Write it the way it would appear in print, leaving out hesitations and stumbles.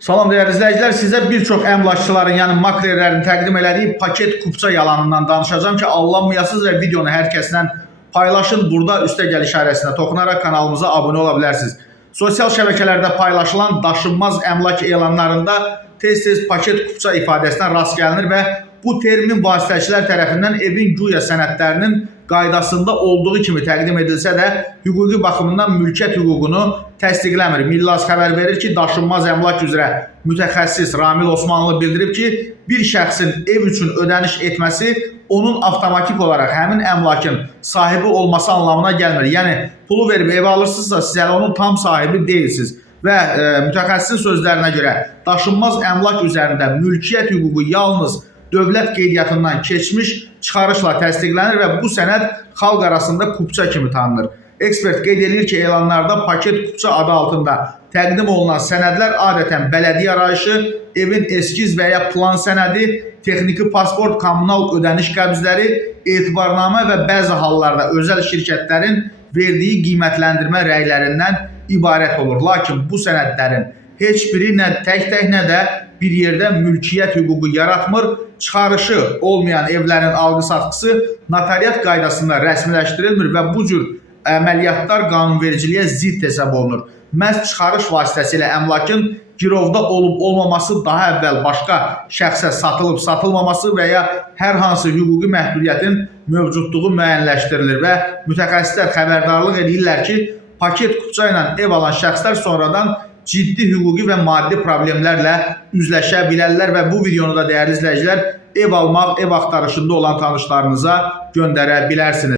Salam değerli izləyicilər, sizə bir çox əmlakçıların, yəni maklerlərin təqdim elədiyi paket kupça yalanından danışacağım ki, aldanmayasınız və videonu hər kəslə paylaşın. Burada üstə gəl işarəsinə toxunaraq kanalımıza abunə ola bilərsiniz. Sosial şəbəkələrdə paylaşılan daşınmaz əmlak elanlarında tez-tez paket kupça ifadəsinə rast gəlinir və bu termin vasitəçilər tərəfindən evin güya sənədlərinin qaydasında olduğu kimi təqdim edilsə də, hüquqi baxımından mülkiyyət hüququnu təsdiqləmir. Millaz xəbər verir ki, daşınmaz əmlak üzrə mütəxəssis Ramil Osmanlı bildirib ki, bir şəxsin ev üçün ödəniş etməsi onun avtomatik olaraq həmin əmlakın sahibi olması anlamına gəlmir. Yəni, pulu verib ev alırsınızsa, siz hələ onun tam sahibi deyilsiniz. Və mütəxəssisin sözlərinə görə daşınmaz əmlak üzərində mülkiyyət hüququ yalnız dövlət qeydiyyatından keçmiş çıxarışla təsdiqlənir və bu sənəd xalq arasında kupça kimi tanınır. Ekspert qeyd edir ki, elanlarda paket kupça adı altında təqdim olunan sənədlər adətən bələdiyyə arayışı, evin eskiz və ya plan sənədi, texniki pasport, kommunal ödəniş qəbzləri, etibarnamə və bəzi hallarda özəl şirkətlərin verdiyi qiymətləndirmə rəylərindən ibarət olur. Lakin bu sənədlərin heç biri nə tək-tək nə də bir yerdə mülkiyyət hüququ yaratmır, çıxarışı olmayan evlərin alqı-satqısı notariat qaydasında rəsmiləşdirilmir və bu cür əməliyyatlar qanunvericiliyə zidd hesab olunur. Məhz çıxarış vasitəsilə əmlakın girovda olub-olmaması, daha əvvəl başqa şəxsə satılıb-satılmaması və ya hər hansı hüquqi məhdudiyyətin mövcudluğu müəyyənləşdirilir və mütəxəssislər xəbərdarlıq edirlər ki, paket kupça ilə ev alan şəxslər sonradan ciddi hüquqi və maddi problemlərlə üzləşə bilərlər və bu videonu da dəyərli izləyicilər ev almaq, ev axtarışında olan tanışlarınıza göndərə bilərsiniz.